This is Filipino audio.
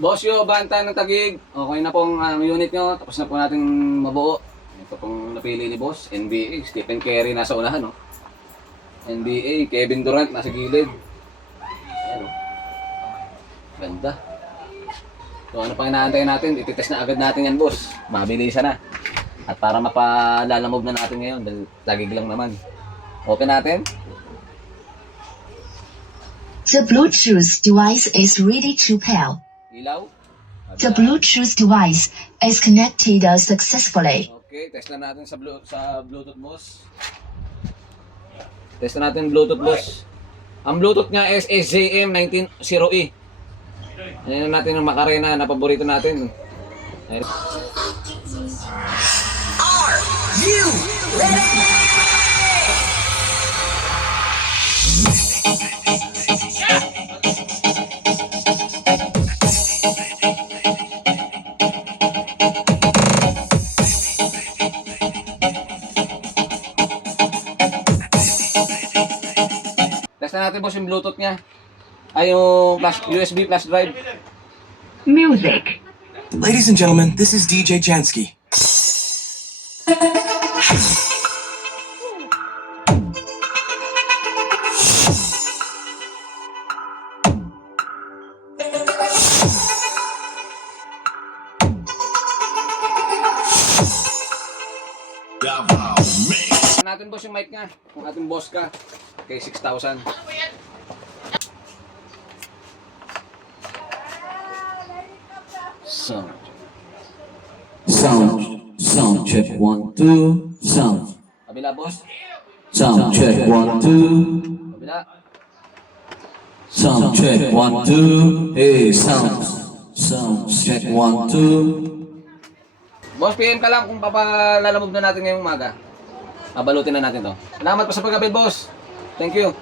Boss Yo, banta ng Taguig. Okay na pong unit nyo. Tapos na po natin mabuo. Ito pong napili ni Boss. NBA, Stephen Curry nasa unahan. No? NBA, Kevin Durant nasa gilid. Ayan, oh. Ganda. So ano pang inaantay natin? Ititest na agad natin yan, boss. Mabilisan na. At para mapalalamove na natin ngayon. Dahil Taguig lang naman. Open natin. The Bluetooth device is ready to pair. Ilaw. The Bluetooth device is connected successfully. Okay, test na natin sa Bluetooth, boss. Test na natin Bluetooth, boss. Ang Bluetooth niya is SJM19-0E. Ayan natin ang Macarena na paborito natin. Ayan. Are you ready? Test na natin, boss, yung Bluetooth niya. Ay, yung USB flash drive. Music. Ladies and gentlemen, this is DJ Jansky. Natin, boss, yung mic niya. Kung ating boss ka, kay 6,000. Sound check 1 2 sound Kabila, boss. check 1 2 Kabila. sound check 1 2 hey sound check 1 2 Boss, PM ka lang kung papalalamog na natin ngayong umaga. Abalutin na natin to. Salamat po sa pagkabit, boss. Thank you.